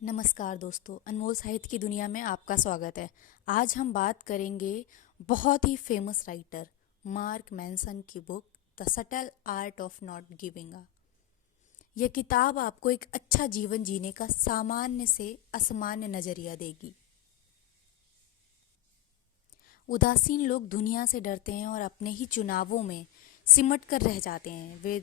नमस्कार दोस्तों, अनमोल साहित्य की दुनिया में आपका स्वागत है। आज हम बात करेंगे बहुत ही फेमस राइटर मार्क मैनसन की book the subtle art of not giving a. यह किताब आपको एक अच्छा जीवन जीने का सामान्य से असामान्य नजरिया देगी। उदासीन लोग दुनिया से डरते हैं और अपने ही चुनावों में सिमट कर रह जाते हैं। वे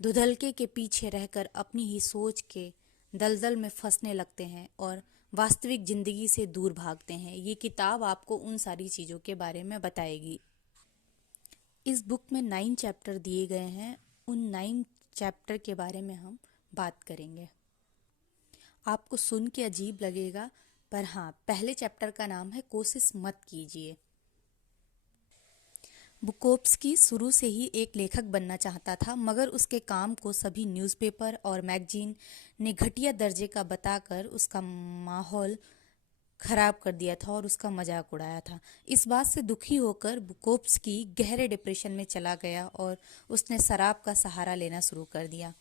धुंधलके के पीछे रहकर अपनी ही सोच के दलदल में फंसने लगते हैं और वास्तविक जिंदगी से दूर भागते हैं। ये किताब आपको उन सारी चीज़ों के बारे में बताएगी। इस बुक में 9 चैप्टर दिए गए हैं। उन 9 चैप्टर के बारे में हम बात करेंगे। आपको सुन के अजीब लगेगा, पर हाँ, पहले चैप्टर का नाम है कोशिश मत कीजिए। बुकोव्स्की शुरू से ही एक लेखक बनना चाहता था, मगर उसके काम को सभी न्यूज़पेपर और मैगजीन ने घटिया दर्जे का बताकर उसका माहौल खराब कर दिया था और उसका मजाक उड़ाया था। इस बात से दुखी होकर बुकोव्स्की गहरे डिप्रेशन में चला गया और उसने शराब का सहारा लेना शुरू कर दिया।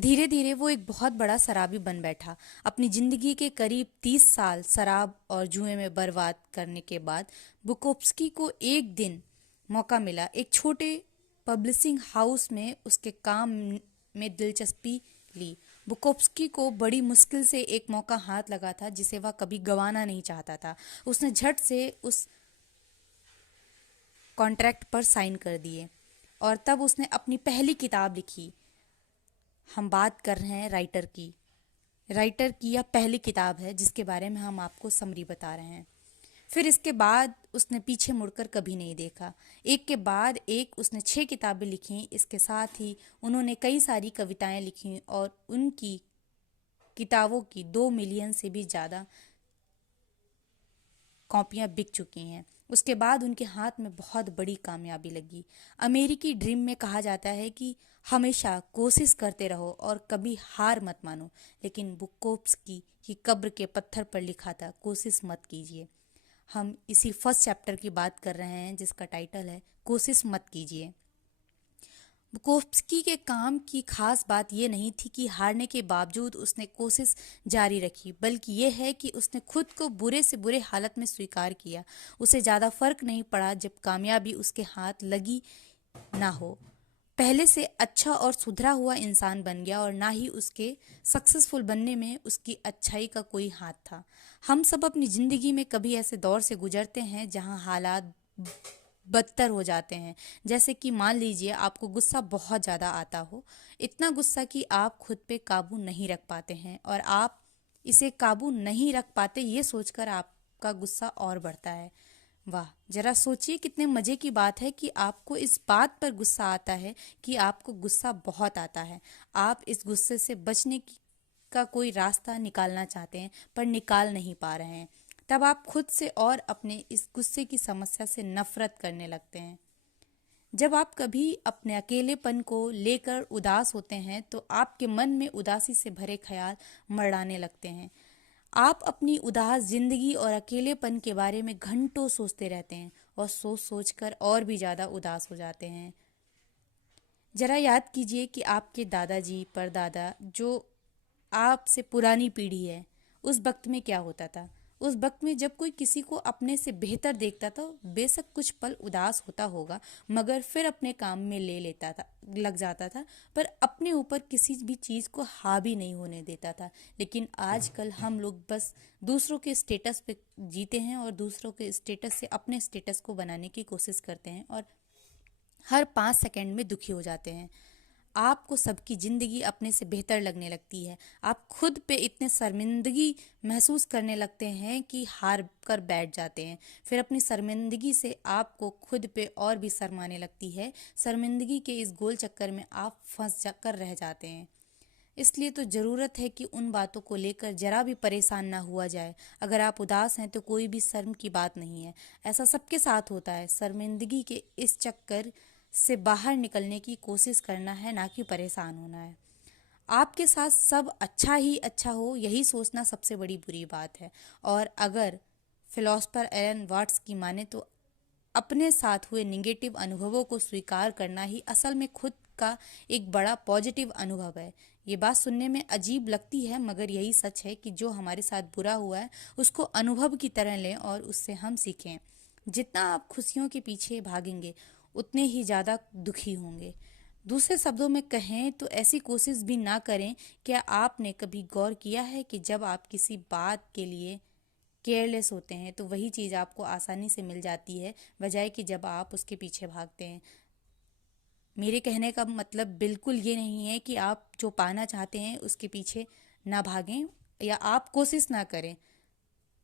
धीरे धीरे वो एक बहुत बड़ा शराबी बन बैठा। अपनी जिंदगी के करीब 30 साल शराब और जुए में बर्बाद करने के बाद बुकोव्स्की को एक दिन मौका मिला। एक छोटे पब्लिशिंग हाउस में उसके काम में दिलचस्पी ली। बुकोव्स्की को बड़ी मुश्किल से एक मौका हाथ लगा था जिसे वह कभी गंवाना नहीं चाहता था। उसने झट से उस कॉन्ट्रैक्ट पर साइन कर दिए और तब उसने अपनी पहली किताब लिखी। हम बात कर रहे हैं राइटर की यह पहली किताब है जिसके बारे में हम आपको समरी बता रहे हैं। फिर इसके बाद उसने पीछे मुड़कर कभी नहीं देखा। एक के बाद एक उसने 6 किताबें लिखी। इसके साथ ही उन्होंने कई सारी कविताएं लिखी और उनकी किताबों की 2 मिलियन से भी ज़्यादा कॉपियां बिक चुकी हैं। उसके बाद उनके हाथ में बहुत बड़ी कामयाबी लगी। अमेरिकी ड्रीम में कहा जाता है कि हमेशा कोशिश करते रहो और कभी हार मत मानो, लेकिन बुकोव्स्की की कब्र के पत्थर पर लिखा था, कोशिश मत कीजिए। हम इसी फर्स्ट चैप्टर की बात कर रहे हैं जिसका टाइटल है कोशिश मत कीजिए। बुकोव्स्की के काम की खास बात यह नहीं थी कि हारने के बावजूद उसने कोशिश जारी रखी, बल्कि यह है कि उसने खुद को बुरे से बुरे हालत में स्वीकार किया। उसे ज़्यादा फर्क नहीं पड़ा जब कामयाबी उसके हाथ लगी ना हो। पहले से अच्छा और सुधरा हुआ इंसान बन गया और ना ही उसके सक्सेसफुल बनने में उसकी अच्छाई का कोई हाथ था। हम सब अपनी ज़िंदगी में कभी ऐसे दौर से गुजरते हैं जहां हालात बदतर हो जाते हैं। जैसे कि मान लीजिए आपको गुस्सा बहुत ज़्यादा आता हो, इतना गुस्सा कि आप खुद पे काबू नहीं रख पाते हैं और आप इसे काबू नहीं रख पाते ये सोचकर आपका गुस्सा और बढ़ता है। वाह, जरा सोचिए कितने मज़े की बात है कि आपको इस बात पर गुस्सा आता है कि आपको गुस्सा बहुत आता है। आप इस गुस्से से बचने का कोई रास्ता निकालना चाहते हैं पर निकाल नहीं पा रहे हैं। तब आप खुद से और अपने इस गुस्से की समस्या से नफरत करने लगते हैं। जब आप कभी अपने अकेलेपन को लेकर उदास होते हैं तो आपके मन में उदासी से भरे ख्याल मर्राने लगते हैं। आप अपनी उदास जिंदगी और अकेलेपन के बारे में घंटों सोचते रहते हैं और सोच सोच कर और भी ज़्यादा उदास हो जाते हैं। जरा याद कीजिए कि आपके दादाजी परदादा जो आपसे पुरानी पीढ़ी है, उस वक्त में क्या होता था। उस वक्त में जब कोई किसी को अपने से बेहतर देखता था, बेशक कुछ पल उदास होता होगा, मगर फिर अपने काम में ले लेता था, लग जाता था, पर अपने ऊपर किसी भी चीज़ को हावी नहीं होने देता था। लेकिन आजकल हम लोग बस दूसरों के स्टेटस पे जीते हैं और दूसरों के स्टेटस से अपने स्टेटस को बनाने की कोशिश करते हैं और हर 5 सेकंड में दुखी हो जाते हैं। आपको सबकी ज़िंदगी अपने से बेहतर लगने लगती है। आप खुद पे इतने शर्मिंदगी महसूस करने लगते हैं कि हार कर बैठ जाते हैं। फिर अपनी शर्मिंदगी से आपको खुद पे और भी शर्माने लगती है। शर्मिंदगी के इस गोल चक्कर में आप फंस जाकर रह जाते हैं। इसलिए तो ज़रूरत है कि उन बातों को लेकर जरा भी परेशान ना हुआ जाए। अगर आप उदास हैं तो कोई भी शर्म की बात नहीं है। ऐसा सबके साथ होता है। शर्मिंदगी के इस चक्कर से बाहर निकलने की कोशिश करना है, ना कि परेशान होना है। आपके साथ सब अच्छा ही अच्छा हो, यही सोचना सबसे बड़ी बुरी बात है। और अगर फिलोसफर एलन वाट्स की माने तो अपने साथ हुए निगेटिव अनुभवों को स्वीकार करना ही असल में खुद का एक बड़ा पॉजिटिव अनुभव है। ये बात सुनने में अजीब लगती है, मगर यही सच है कि जो हमारे साथ बुरा हुआ है उसको अनुभव की तरह लें और उससे हम सीखें। जितना आप खुशियों के पीछे भागेंगे उतने ही ज़्यादा दुखी होंगे। दूसरे शब्दों में कहें तो ऐसी कोशिश भी ना करें। क्या आपने कभी गौर किया है कि जब आप किसी बात के लिए केयरलेस होते हैं तो वही चीज़ आपको आसानी से मिल जाती है, बजाय कि जब आप उसके पीछे भागते हैं। मेरे कहने का मतलब बिल्कुल ये नहीं है कि आप जो पाना चाहते हैं उसके पीछे ना भागें या आप कोशिश ना करें।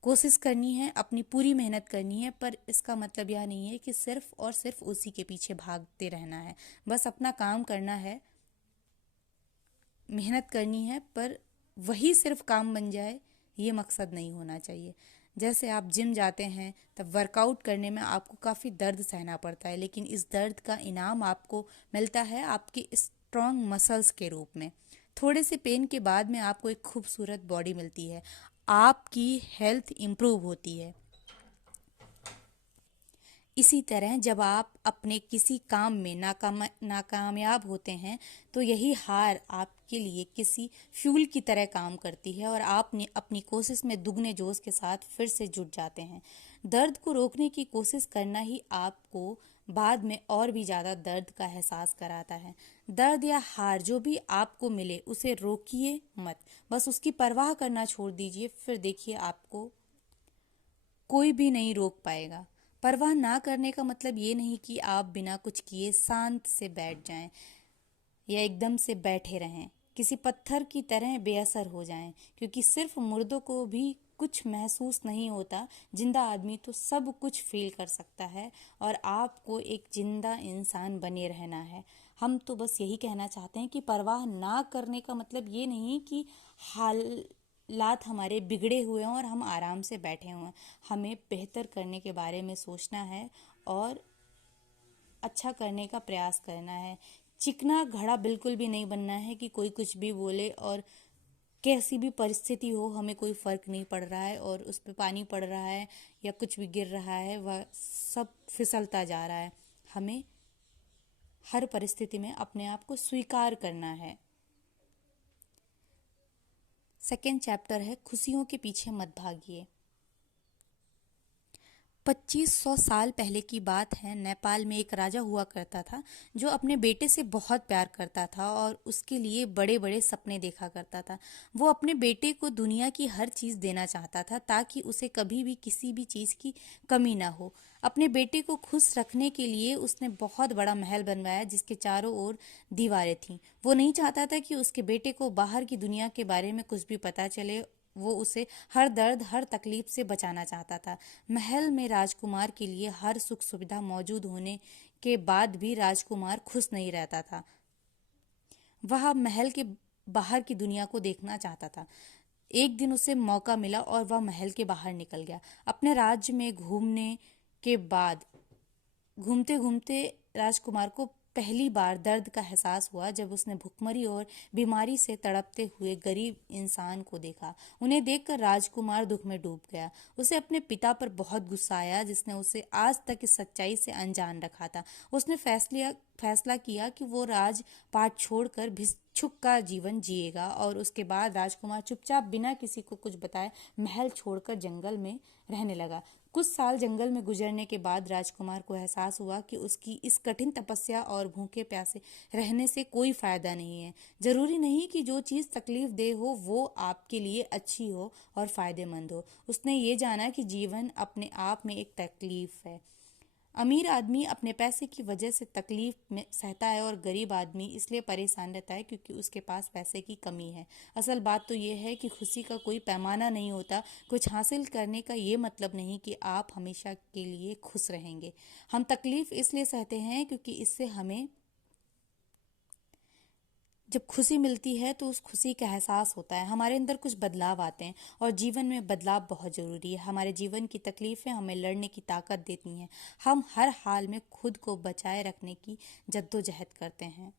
कोशिश करनी है, अपनी पूरी मेहनत करनी है, पर इसका मतलब यह नहीं है कि सिर्फ और सिर्फ उसी के पीछे भागते रहना है। बस अपना काम करना है, मेहनत करनी है, पर वही सिर्फ काम बन जाए ये मकसद नहीं होना चाहिए। जैसे आप जिम जाते हैं तब वर्कआउट करने में आपको काफ़ी दर्द सहना पड़ता है, लेकिन इस दर्द का इनाम आपको मिलता है आपकी स्ट्रॉन्ग मसल्स के रूप में। थोड़े से पेन के बाद में आपको एक खूबसूरत बॉडी मिलती है, आपकी हेल्थ इम्प्रूव होती है। इसी तरह जब आप अपने किसी काम में नाकामयाब होते हैं तो यही हार आपके लिए किसी फ्यूल की तरह काम करती है और आपने अपनी कोशिश में दुगने जोश के साथ फिर से जुट जाते हैं। दर्द को रोकने की कोशिश करना ही आपको बाद में और भी ज़्यादा दर्द का एहसास कराता है। दर्द या हार जो भी आपको मिले उसे रोकिए मत, बस उसकी परवाह करना छोड़ दीजिए, फिर देखिए आपको कोई भी नहीं रोक पाएगा। परवाह ना करने का मतलब ये नहीं कि आप बिना कुछ किए शांत से बैठ जाएं या एकदम से बैठे रहें, किसी पत्थर की तरह बेअसर हो जाएं, क्योंकि सिर्फ मुर्दों को भी कुछ महसूस नहीं होता। जिंदा आदमी तो सब कुछ फील कर सकता है और आपको एक जिंदा इंसान बने रहना है। हम तो बस यही कहना चाहते हैं कि परवाह ना करने का मतलब ये नहीं कि हालात हमारे बिगड़े हुए हैं और हम आराम से बैठे हुए हैं। हमें बेहतर करने के बारे में सोचना है और अच्छा करने का प्रयास करना है। चिकना घड़ा बिल्कुल भी नहीं बनना है कि कोई कुछ भी बोले और कैसी भी परिस्थिति हो हमें कोई फर्क नहीं पड़ रहा है और उस पे पानी पड़ रहा है या कुछ भी गिर रहा है वह सब फिसलता जा रहा है। हमें हर परिस्थिति में अपने आप को स्वीकार करना है। सेकेंड चैप्टर है खुशियों के पीछे मत भागिए। 2500 साल पहले की बात है। नेपाल में एक राजा हुआ करता था जो अपने बेटे से बहुत प्यार करता था और उसके लिए बड़े बड़े सपने देखा करता था। वो अपने बेटे को दुनिया की हर चीज़ देना चाहता था ताकि उसे कभी भी किसी भी चीज़ की कमी ना हो। अपने बेटे को खुश रखने के लिए उसने बहुत बड़ा महल बनवाया जिसके चारों ओर दीवारें थीं। वो नहीं चाहता था कि उसके बेटे को बाहर की दुनिया के बारे में कुछ भी पता चले। वो उसे हर दर्द हर तकलीफ से बचाना चाहता था। महल में राजकुमार के लिए हर सुख सुविधा मौजूद होने के बाद भी राजकुमार खुश नहीं रहता था। वह महल के बाहर की दुनिया को देखना चाहता था। एक दिन उसे मौका मिला और वह महल के बाहर निकल गया। अपने राज्य में घूमने के बाद घूमते घूमते राजकुमार को पहली बार दर्द का एहसास हुआ जब उसने भुखमरी और बीमारी से तड़पते हुए गरीब इंसान को देखा। उन्हें देखकर राजकुमार दुख में डूब गया। उसे अपने पिता पर बहुत गुस्सा आया जिसने उसे आज तक इस सच्चाई से अनजान रखा था। उसने फैसला किया कि वो राजपाट छोड़कर भिक्षुक का जीवन जिएगा और उसके बाद राजकुमार चुपचाप बिना किसी को कुछ बताए महल छोड़कर जंगल में रहने लगा। कुछ साल जंगल में गुजरने के बाद राजकुमार को एहसास हुआ कि उसकी इस कठिन तपस्या और भूखे प्यासे रहने से कोई फायदा नहीं है। जरूरी नहीं कि जो चीज़ तकलीफ दे हो वो आपके लिए अच्छी हो और फायदेमंद हो। उसने ये जाना कि जीवन अपने आप में एक तकलीफ है। अमीर आदमी अपने पैसे की वजह से तकलीफ में सहता है और गरीब आदमी इसलिए परेशान रहता है क्योंकि उसके पास पैसे की कमी है। असल बात तो ये है कि खुशी का कोई पैमाना नहीं होता। कुछ हासिल करने का ये मतलब नहीं कि आप हमेशा के लिए खुश रहेंगे। हम तकलीफ इसलिए सहते हैं क्योंकि इससे हमें जब खुशी मिलती है तो उस खुशी का एहसास होता है, हमारे अंदर कुछ बदलाव आते हैं और जीवन में बदलाव बहुत ज़रूरी है। हमारे जीवन की तकलीफ़ें हमें लड़ने की ताकत देती हैं। हम हर हाल में खुद को बचाए रखने की जद्दोजहद करते हैं।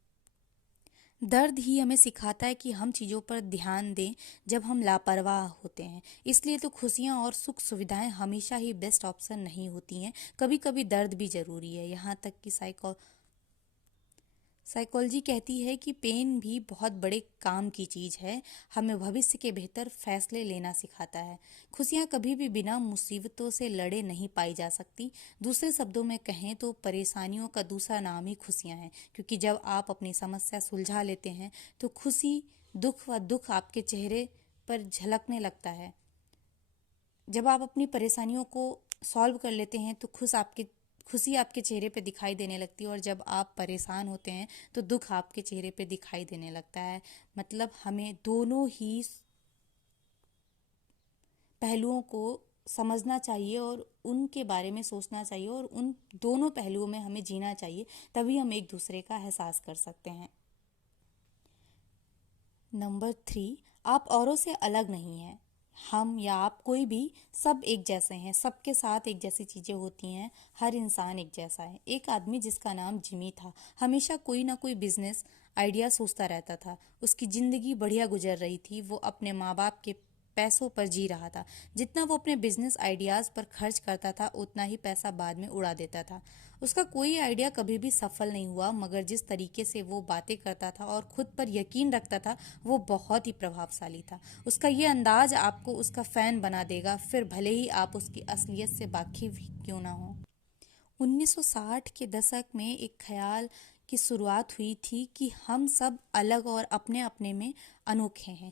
दर्द ही हमें सिखाता है कि हम चीज़ों पर ध्यान दें जब हम लापरवाह होते हैं। इसलिए तो खुशियाँ और सुख सुविधाएं हमेशा ही बेस्ट ऑप्शन नहीं होती हैं। कभी कभी दर्द भी ज़रूरी है। यहाँ तक कि साइकोलॉजी कहती है कि पेन भी बहुत बड़े काम की चीज़ है, हमें भविष्य के बेहतर फैसले लेना सिखाता है। खुशियाँ कभी भी बिना मुसीबतों से लड़े नहीं पाई जा सकती। दूसरे शब्दों में कहें तो परेशानियों का दूसरा नाम ही खुशियाँ हैं, क्योंकि जब आप अपनी समस्या सुलझा लेते हैं तो दुख आपके चेहरे पर झलकने लगता है। जब आप अपनी परेशानियों को सॉल्व कर लेते हैं तो खुशी आपके चेहरे पे दिखाई देने लगती है, और जब आप परेशान होते हैं तो दुख आपके चेहरे पे दिखाई देने लगता है। मतलब हमें दोनों ही पहलुओं को समझना चाहिए और उनके बारे में सोचना चाहिए, और उन दोनों पहलुओं में हमें जीना चाहिए, तभी हम एक दूसरे का एहसास कर सकते हैं। नंबर 3, आप औरों से अलग नहीं हैं। हम या आप कोई भी सब एक जैसे हैं, सबके साथ एक जैसी चीज़ें होती हैं, हर इंसान एक जैसा है। एक आदमी जिसका नाम जिमी था, हमेशा कोई ना कोई बिजनेस आइडिया सोचता रहता था। उसकी ज़िंदगी बढ़िया गुजर रही थी, वो अपने माँ बाप के पैसों पर जी रहा था। जितना वो अपने बिजनेस आइडियाज़ पर खर्च करता था उतना ही पैसा बाद में उड़ा देता था। उसका कोई आइडिया कभी भी सफल नहीं हुआ, मगर जिस तरीके से वो बातें करता था और खुद पर यकीन रखता था वो बहुत ही प्रभावशाली था। उसका ये अंदाज आपको उसका फैन बना देगा, फिर भले ही आप उसकी असलियत से वाकिफ ही क्यों ना हो। 1960 के दशक में एक ख्याल की शुरुआत हुई थी कि हम सब अलग और अपने अपने में अनोखे हैं।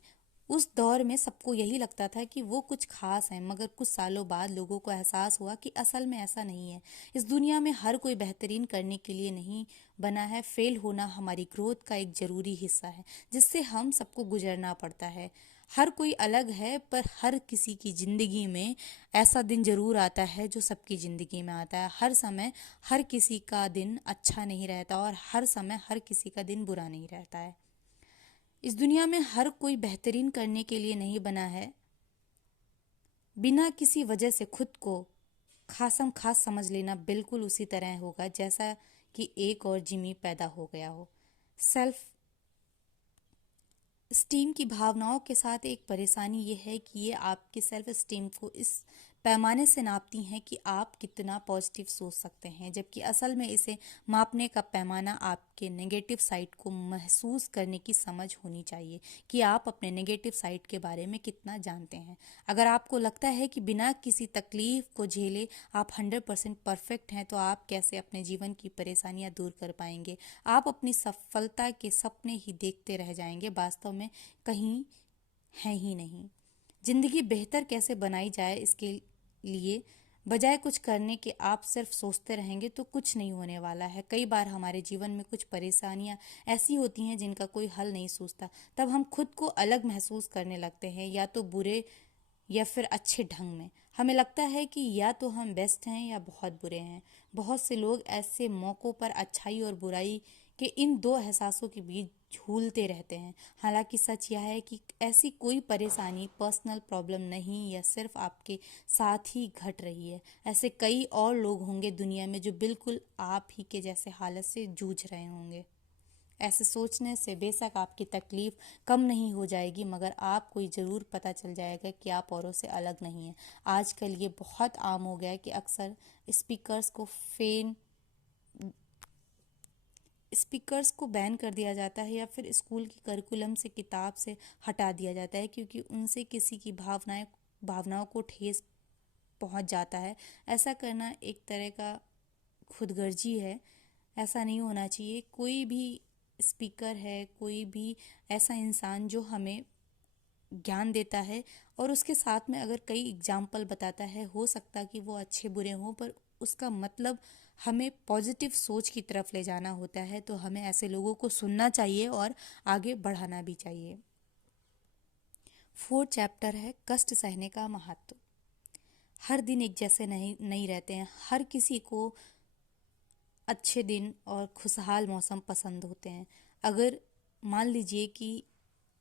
उस दौर में सबको यही लगता था कि वो कुछ खास हैं, मगर कुछ सालों बाद लोगों को एहसास हुआ कि असल में ऐसा नहीं है। इस दुनिया में हर कोई बेहतरीन करने के लिए नहीं बना है। फेल होना हमारी ग्रोथ का एक ज़रूरी हिस्सा है, जिससे हम सबको गुजरना पड़ता है। हर कोई अलग है, पर हर किसी की ज़िंदगी में ऐसा दिन ज़रूर आता है जो सबकी ज़िंदगी में आता है। हर समय हर किसी का दिन अच्छा नहीं रहता, और हर समय हर किसी का दिन बुरा नहीं रहता है। इस दुनिया में हर कोई बेहतरीन करने के लिए नहीं बना है। बिना किसी वजह से खुद को खासम खास समझ लेना बिल्कुल उसी तरह होगा जैसा कि एक और जिमी पैदा हो गया हो। सेल्फ स्टीम की भावनाओं के साथ एक परेशानी ये है कि ये आपकी सेल्फ स्टीम को इस पैमाने से नापती हैं कि आप कितना पॉजिटिव सोच सकते हैं, जबकि असल में इसे मापने का पैमाना आपके नेगेटिव साइड को महसूस करने की समझ होनी चाहिए कि आप अपने नेगेटिव साइड के बारे में कितना जानते हैं। अगर आपको लगता है कि बिना किसी तकलीफ को झेले आप 100% परफेक्ट हैं, तो आप कैसे अपने जीवन की परेशानियां दूर कर पाएंगे? आप अपनी सफलता के सपने ही देखते रह जाएंगे, वास्तव में कहीं है ही नहीं। जिंदगी बेहतर कैसे बनाई जाए, इसके लिए बजाय कुछ करने के आप सिर्फ सोचते रहेंगे तो कुछ नहीं होने वाला है। कई बार हमारे जीवन में कुछ परेशानियां ऐसी होती हैं जिनका कोई हल नहीं सूझता, तब हम खुद को अलग महसूस करने लगते हैं, या तो बुरे या फिर अच्छे ढंग में। हमें लगता है कि या तो हम बेस्ट हैं या बहुत बुरे हैं। बहुत से लोग ऐसे मौक़ों पर अच्छाई और बुराई के इन दो एहसासों के बीच झूलते रहते हैं। हालांकि सच यह है कि ऐसी कोई परेशानी पर्सनल प्रॉब्लम नहीं या सिर्फ आपके साथ ही घट रही है। ऐसे कई और लोग होंगे दुनिया में जो बिल्कुल आप ही के जैसे हालत से जूझ रहे होंगे। ऐसे सोचने से बेशक आपकी तकलीफ कम नहीं हो जाएगी, मगर आपको ये ज़रूर पता चल जाएगा कि आप औरों से अलग नहीं हैं। आजकल ये बहुत आम हो गया है कि अक्सर स्पीकर्स को फेन स्पीकर्स को बैन कर दिया जाता है या फिर स्कूल की करिकुलम से किताब से हटा दिया जाता है, क्योंकि उनसे किसी की भावनाओं को ठेस पहुंच जाता है। ऐसा करना एक तरह का खुदगर्जी है। ऐसा नहीं होना चाहिए। कोई भी स्पीकर है, कोई भी ऐसा इंसान जो हमें ज्ञान देता है और उसके साथ में अगर कई एग्जाम्पल बताता है, हो सकता कि वो अच्छे बुरे हों, पर उसका मतलब हमें पॉजिटिव सोच की तरफ ले जाना होता है, तो हमें ऐसे लोगों को सुनना चाहिए और आगे बढ़ाना भी चाहिए। 4 चैप्टर है कष्ट सहने का महत्व। हर दिन एक जैसे नहीं रहते हैं। हर किसी को अच्छे दिन और खुशहाल मौसम पसंद होते हैं। अगर मान लीजिए कि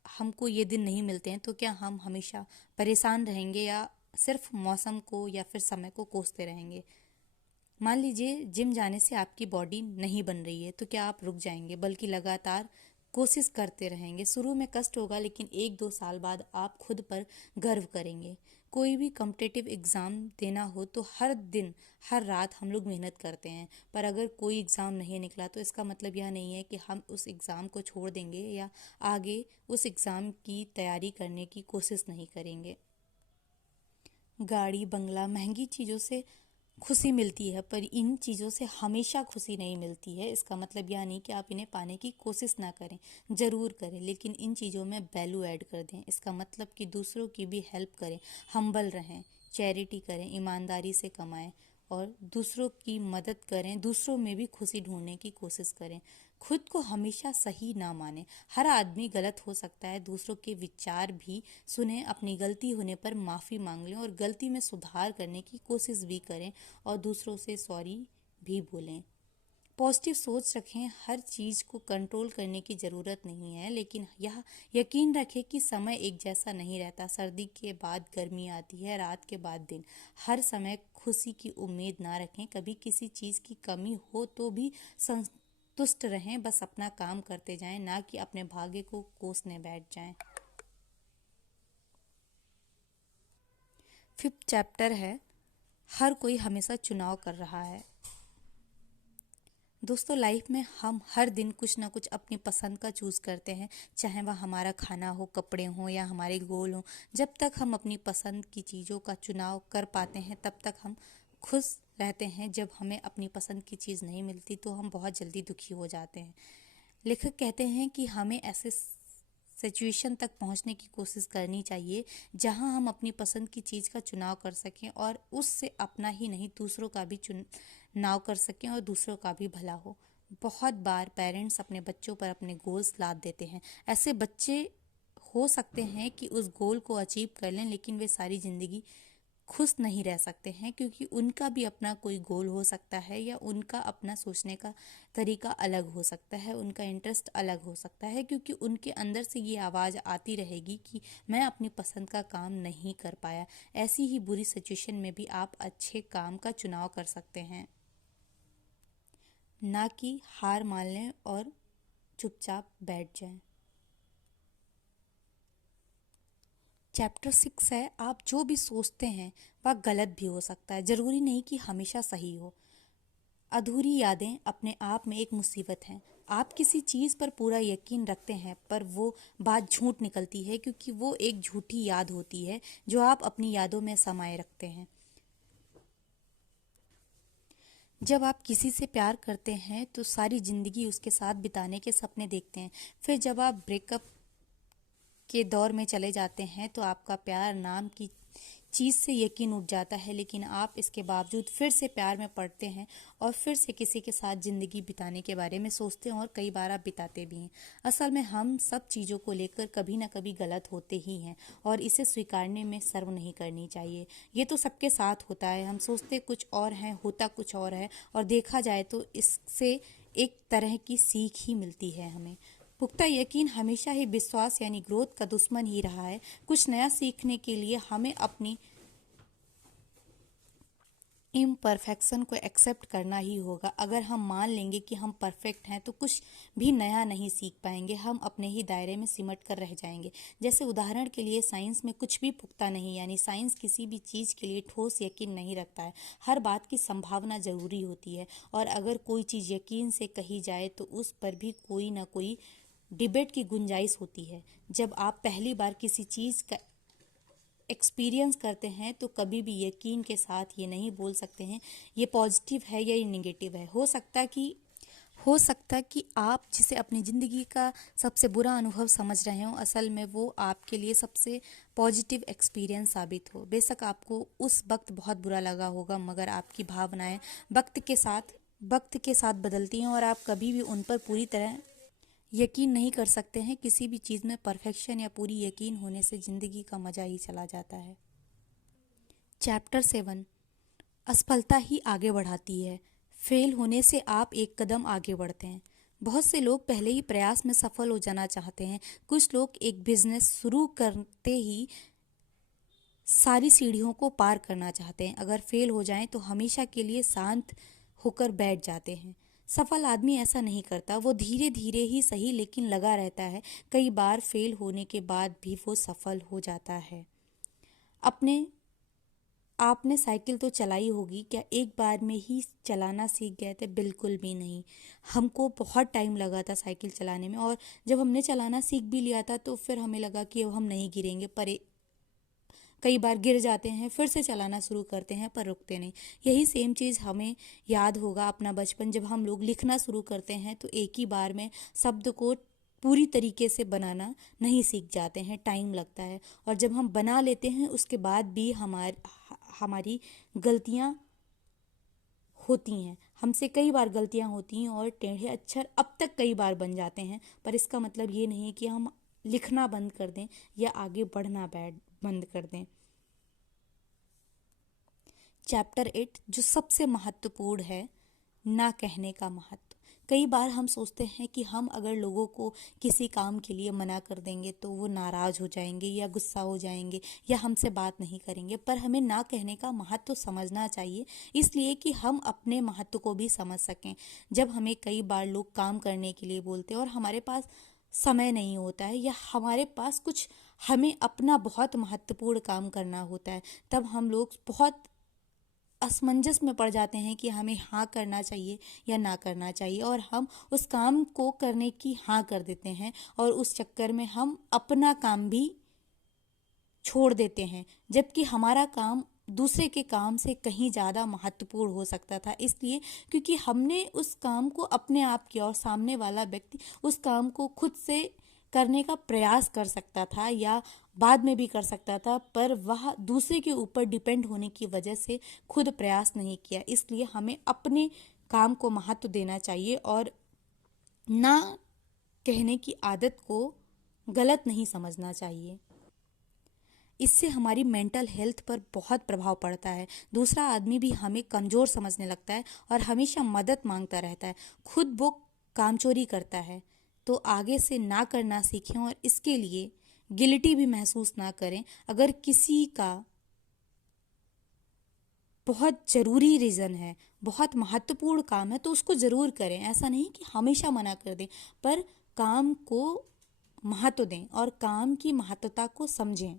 हमको ये दिन नहीं मिलते हैं, तो क्या हम हमेशा परेशान रहेंगे या सिर्फ मौसम को या फिर समय को कोसते रहेंगे? मान लीजिए जिम जाने से आपकी बॉडी नहीं बन रही है, तो क्या आप रुक जाएंगे, बल्कि लगातार कोशिश करते रहेंगे। शुरू में कष्ट होगा, लेकिन 1-2 साल बाद आप खुद पर गर्व करेंगे। कोई भी कॉम्पिटिटिव एग्ज़ाम देना हो तो हर दिन हर रात हम लोग मेहनत करते हैं, पर अगर कोई एग्ज़ाम नहीं निकला तो इसका मतलब यह नहीं है कि हम उस एग्ज़ाम को छोड़ देंगे या आगे उस एग्ज़ाम की तैयारी करने की कोशिश नहीं करेंगे। गाड़ी, बंगला, महंगी चीज़ों से खुशी मिलती है, पर इन चीज़ों से हमेशा खुशी नहीं मिलती है। इसका मतलब यह नहीं कि आप इन्हें पाने की कोशिश ना करें, ज़रूर करें, लेकिन इन चीज़ों में वैल्यू ऐड कर दें। इसका मतलब कि दूसरों की भी हेल्प करें, हम्बल रहें, चैरिटी करें, ईमानदारी से कमाएं और दूसरों की मदद करें, दूसरों में भी खुशी ढूंढने की कोशिश करें। खुद को हमेशा सही ना माने, हर आदमी गलत हो सकता है। दूसरों के विचार भी सुने, अपनी गलती होने पर माफ़ी मांग लें और गलती में सुधार करने की कोशिश भी करें और दूसरों से सॉरी भी बोलें। पॉजिटिव सोच रखें, हर चीज़ को कंट्रोल करने की ज़रूरत नहीं है, लेकिन यह यकीन रखें कि समय एक जैसा नहीं रहता। सर्दी के बाद गर्मी आती है, रात के बाद दिन। हर समय खुशी की उम्मीद ना रखें, कभी किसी चीज़ की कमी हो तो भी संतुष्ट रहें, बस अपना काम करते जाएं, ना कि अपने भाग्य को कोसने बैठ जाएं। 5th चैप्टर है, हर कोई हमेशा चुनाव कर रहा है। दोस्तों, लाइफ में हम हर दिन कुछ ना कुछ अपनी पसंद का चूज़ करते हैं, चाहे वह हमारा खाना हो, कपड़े हों या हमारे गोल हों। जब तक हम अपनी पसंद की चीज़ों का चुनाव कर पाते हैं तब तक हम खुश रहते हैं। जब हमें अपनी पसंद की चीज़ नहीं मिलती तो हम बहुत जल्दी दुखी हो जाते हैं। लेखक कहते हैं कि हमें ऐसे सिचुएशन तक पहुंचने की कोशिश करनी चाहिए जहां हम अपनी पसंद की चीज़ का चुनाव कर सकें और उससे अपना ही नहीं दूसरों का भी चुनाव कर सकें और दूसरों का भी भला हो। बहुत बार पेरेंट्स अपने बच्चों पर अपने गोल्स लाद देते हैं। ऐसे बच्चे हो सकते हैं कि उस गोल को अचीव कर लें, लेकिन वे सारी ज़िंदगी खुश नहीं रह सकते हैं, क्योंकि उनका भी अपना कोई गोल हो सकता है या उनका अपना सोचने का तरीका अलग हो सकता है, उनका इंटरेस्ट अलग हो सकता है, क्योंकि उनके अंदर से ये आवाज़ आती रहेगी कि मैं अपनी पसंद का काम नहीं कर पाया। ऐसी ही बुरी सिचुएशन में भी आप अच्छे काम का चुनाव कर सकते हैं, ना कि हार मान लें और चुपचाप बैठ जाएं। चैप्टर 6 है, आप जो भी सोचते हैं वह गलत भी हो सकता है, ज़रूरी नहीं कि हमेशा सही हो। अधूरी यादें अपने आप में एक मुसीबत हैं। आप किसी चीज़ पर पूरा यकीन रखते हैं, पर वो बात झूठ निकलती है, क्योंकि वो एक झूठी याद होती है जो आप अपनी यादों में समाये रखते हैं। जब आप किसी से प्यार करते हैं तो सारी ज़िंदगी उसके साथ बिताने के सपने देखते हैं। फिर जब आप ब्रेकअप के दौर में चले जाते हैं तो आपका प्यार नाम की चीज़ से यकीन उठ जाता है, लेकिन आप इसके बावजूद फिर से प्यार में पड़ते हैं और फिर से किसी के साथ ज़िंदगी बिताने के बारे में सोचते हैं और कई बार आप बिताते भी हैं। असल में हम सब चीज़ों को लेकर कभी ना कभी गलत होते ही हैं और इसे स्वीकारने में शर्म नहीं करनी चाहिए। ये तो सबके साथ होता है, हम सोचते कुछ और हैं, होता कुछ और है, और देखा जाए तो इससे एक तरह की सीख ही मिलती है हमें। पुख्ता यकीन हमेशा ही विश्वास यानी ग्रोथ का दुश्मन ही रहा है। कुछ नया सीखने के लिए हमें अपनी इम्परफेक्शन को एक्सेप्ट करना ही होगा। अगर हम मान लेंगे कि हम परफेक्ट हैं तो कुछ भी नया नहीं सीख पाएंगे, हम अपने ही दायरे में सिमट कर रह जाएंगे। जैसे उदाहरण के लिए साइंस में कुछ भी पुख्ता नहीं, यानी साइंस किसी भी चीज़ के लिए ठोस यकीन नहीं रखता है। हर बात की संभावना ज़रूरी होती है, और अगर कोई चीज़ यकीन से कही जाए तो उस पर भी कोई ना कोई डिबेट की गुंजाइश होती है। जब आप पहली बार किसी चीज़ का एक्सपीरियंस करते हैं तो कभी भी यकीन के साथ ये नहीं बोल सकते हैं ये पॉजिटिव है या ये नेगेटिव है। हो सकता कि आप जिसे अपनी ज़िंदगी का सबसे बुरा अनुभव समझ रहे हो, असल में वो आपके लिए सबसे पॉजिटिव एक्सपीरियंस साबित हो। बेशक आपको उस वक्त बहुत बुरा लगा होगा, मगर आपकी भावनाएं वक्त के साथ बदलती हैं और आप कभी भी उन पर पूरी तरह यकीन नहीं कर सकते हैं। किसी भी चीज़ में परफेक्शन या पूरी यकीन होने से ज़िंदगी का मज़ा ही चला जाता है। चैप्टर 7, असफलता ही आगे बढ़ाती है। फेल होने से आप एक कदम आगे बढ़ते हैं। बहुत से लोग पहले ही प्रयास में सफल हो जाना चाहते हैं। कुछ लोग एक बिजनेस शुरू करते ही सारी सीढ़ियों को पार करना चाहते हैं। अगर फेल हो जाएं तो हमेशा के लिए शांत होकर बैठ जाते हैं। सफल आदमी ऐसा नहीं करता, वो धीरे धीरे ही सही लेकिन लगा रहता है। कई बार फेल होने के बाद भी वो सफल हो जाता है। अपने आपने साइकिल तो चलाई होगी, क्या एक बार में ही चलाना सीख गए थे? बिल्कुल भी नहीं। हमको बहुत टाइम लगा था साइकिल चलाने में, और जब हमने चलाना सीख भी लिया था तो फिर हमें लगा कि अब हम नहीं गिरेंगे, पर कई बार गिर जाते हैं, फिर से चलाना शुरू करते हैं पर रुकते नहीं। यही सेम चीज़ हमें याद होगा अपना बचपन, जब हम लोग लिखना शुरू करते हैं तो एक ही बार में शब्द को पूरी तरीके से बनाना नहीं सीख जाते हैं, टाइम लगता है। और जब हम बना लेते हैं उसके बाद भी हमारी गलतियाँ होती हैं, हमसे कई बार गलतियाँ होती हैं और टेढ़े अक्षर अब तक कई बार बन जाते हैं। पर इसका मतलब ये नहीं कि हम लिखना बंद कर दें या आगे बढ़ना बंद कर दें। चैप्टर 8 जो सबसे महत्वपूर्ण है, ना कहने का महत्व। कई बार हम सोचते हैं कि हम अगर लोगों को किसी काम के लिए मना कर देंगे तो वो नाराज़ हो जाएंगे या गुस्सा हो जाएंगे या हमसे बात नहीं करेंगे, पर हमें ना कहने का महत्व समझना चाहिए, इसलिए कि हम अपने महत्व को भी समझ सकें। जब हमें कई बार लोग काम करने के लिए बोलते हैं और हमारे पास समय नहीं होता है या हमारे पास कुछ हमें अपना बहुत महत्वपूर्ण काम करना होता है, तब हम लोग बहुत असमंजस में पड़ जाते हैं कि हमें हाँ करना चाहिए या ना करना चाहिए, और हम उस काम को करने की हाँ कर देते हैं और उस चक्कर में हम अपना काम भी छोड़ देते हैं, जबकि हमारा काम दूसरे के काम से कहीं ज़्यादा महत्वपूर्ण हो सकता था। इसलिए क्योंकि हमने उस काम को अपने आप किया और सामने वाला व्यक्ति उस काम को खुद से करने का प्रयास कर सकता था या बाद में भी कर सकता था, पर वह दूसरे के ऊपर डिपेंड होने की वजह से खुद प्रयास नहीं किया। इसलिए हमें अपने काम को महत्व देना चाहिए और ना कहने की आदत को गलत नहीं समझना चाहिए। इससे हमारी मेंटल हेल्थ पर बहुत प्रभाव पड़ता है। दूसरा आदमी भी हमें कमज़ोर समझने लगता है और हमेशा मदद मांगता रहता है, खुद वो कामचोरी करता है। तो आगे से ना करना सीखें और इसके लिए गिल्टी भी महसूस ना करें। अगर किसी का बहुत ज़रूरी रीज़न है, बहुत महत्वपूर्ण काम है, तो उसको ज़रूर करें। ऐसा नहीं कि हमेशा मना कर दें, पर काम को महत्व दें और काम की महत्वता को समझें।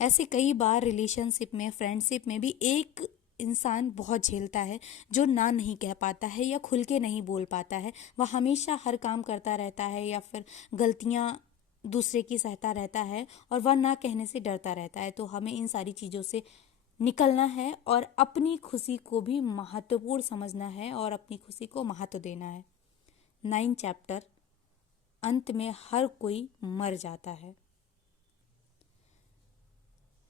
ऐसे कई बार रिलेशनशिप में, फ्रेंडशिप में भी एक इंसान बहुत झेलता है जो ना नहीं कह पाता है या खुल के नहीं बोल पाता है। वह हमेशा हर काम करता रहता है या फिर गलतियां दूसरे की सहता रहता है और वह ना कहने से डरता रहता है। तो हमें इन सारी चीज़ों से निकलना है और अपनी खुशी को भी महत्वपूर्ण समझना है और अपनी खुशी को महत्व देना है। 9 चैप्टर, अंत में हर कोई मर जाता है।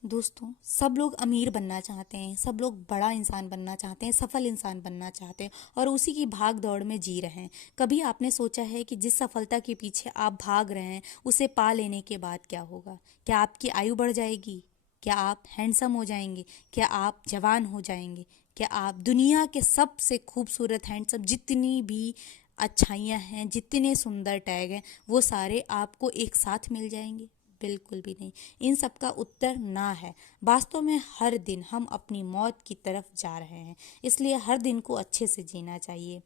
दोस्तों, सब लोग अमीर बनना चाहते हैं, सब लोग बड़ा इंसान बनना चाहते हैं, सफल इंसान बनना चाहते हैं और उसी की भाग दौड़ में जी रहे हैं। कभी आपने सोचा है कि जिस सफलता के पीछे आप भाग रहे हैं उसे पा लेने के बाद क्या होगा? क्या आपकी आयु बढ़ जाएगी? क्या आप हैंडसम हो जाएंगे? क्या आप जवान हो जाएंगे? क्या आप दुनिया के सबसे खूबसूरत हैंडसम जितनी भी अच्छाइयाँ हैं, जितने सुंदर टैग हैं, वो सारे आपको एक साथ मिल जाएंगे? बिल्कुल भी नहीं। इन सब का उत्तर ना है। वास्तव में हर दिन हम अपनी मौत की तरफ जा रहे हैं, इसलिए हर दिन को अच्छे से जीना चाहिए।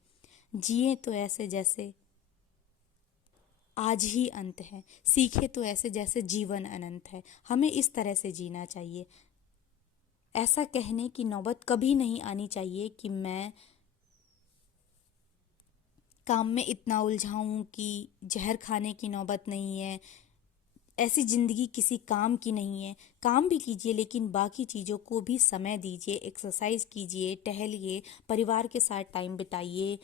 जिए तो ऐसे जैसे आज ही अंत है, सीखे तो ऐसे जैसे जीवन अनंत है। हमें इस तरह से जीना चाहिए। ऐसा कहने की नौबत कभी नहीं आनी चाहिए कि मैं काम में इतना उलझाऊं कि जहर खाने की नौबत नहीं है। ऐसी ज़िंदगी किसी काम की नहीं है। काम भी कीजिए लेकिन बाकी चीज़ों को भी समय दीजिए, एक्सरसाइज कीजिए, टहलिए, परिवार के साथ टाइम बिताइए,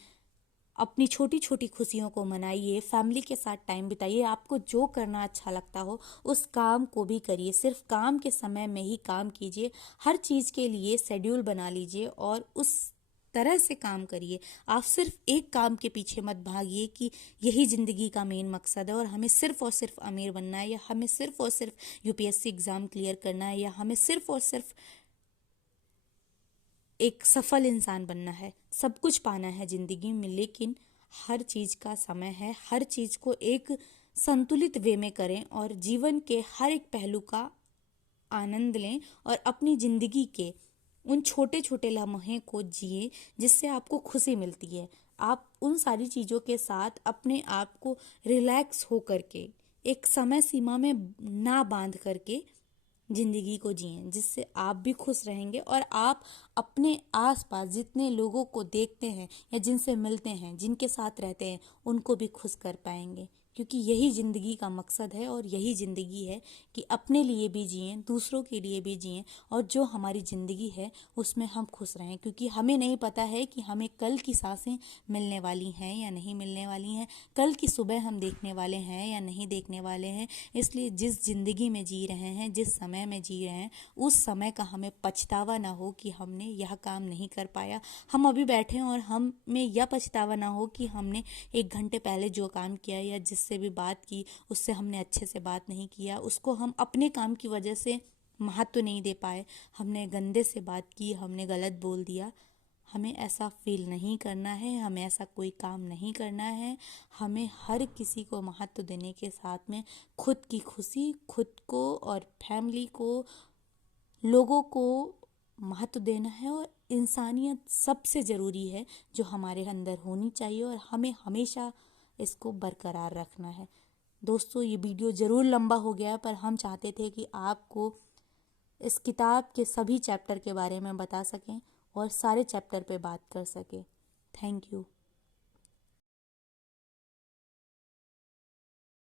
अपनी छोटी छोटी खुशियों को मनाइए, फैमिली के साथ टाइम बिताइए। आपको जो करना अच्छा लगता हो उस काम को भी करिए। सिर्फ काम के समय में ही काम कीजिए। हर चीज़ के लिए शेड्यूल बना लीजिए और उस तरह से काम करिए। आप सिर्फ एक काम के पीछे मत भागिए कि यही ज़िंदगी का मेन मकसद है और हमें सिर्फ और सिर्फ अमीर बनना है या हमें सिर्फ और सिर्फ यूपीएससी एग्ज़ाम क्लियर करना है या हमें सिर्फ और सिर्फ एक सफल इंसान बनना है। सब कुछ पाना है ज़िंदगी में, लेकिन हर चीज़ का समय है। हर चीज़ को एक संतुलित वे में करें और जीवन के हर एक पहलू का आनंद लें और अपनी ज़िंदगी के उन छोटे छोटे लम्हे को जिए जिससे आपको खुशी मिलती है। आप उन सारी चीज़ों के साथ अपने आप को रिलैक्स हो करके एक समय सीमा में ना बांध करके जिंदगी को जिएं, जिससे आप भी खुश रहेंगे और आप अपने आसपास जितने लोगों को देखते हैं या जिनसे मिलते हैं, जिनके साथ रहते हैं, उनको भी खुश कर पाएंगे। क्योंकि यही ज़िंदगी का मकसद है और यही ज़िंदगी है कि अपने लिए भी जिएं, दूसरों के लिए भी जिएं और जो हमारी ज़िंदगी है उसमें हम खुश रहें। क्योंकि हमें नहीं पता है कि हमें कल की सांसें मिलने वाली हैं या नहीं मिलने वाली हैं, कल की सुबह हम देखने वाले हैं या नहीं देखने वाले हैं। इसलिए जिस ज़िंदगी में जी रहे हैं, जिस समय में जी रहे हैं, उस समय का हमें पछतावा ना हो कि हमने यह काम नहीं कर पाया। हम अभी बैठे हैं और हमें यह पछतावा ना हो कि हमने 1 घंटे पहले जो काम किया या जिससे भी बात की उससे हमने अच्छे से बात नहीं किया, उसको हम अपने काम की वजह से महत्व नहीं दे पाए, हमने गंदे से बात की, हमने गलत बोल दिया। हमें ऐसा फील नहीं करना है, हमें ऐसा कोई काम नहीं करना है। हमें हर किसी को महत्व देने के साथ में खुद की खुशी, खुद को और फैमिली को, लोगों को महत्व देना है। और इंसानियत सबसे ज़रूरी है जो हमारे अंदर होनी चाहिए और हमें हमेशा इसको बरकरार रखना है। दोस्तों, ये वीडियो ज़रूर लंबा हो गया, पर हम चाहते थे कि आपको इस किताब के सभी चैप्टर के बारे में बता सकें और सारे चैप्टर पे बात कर सकें। Thank you.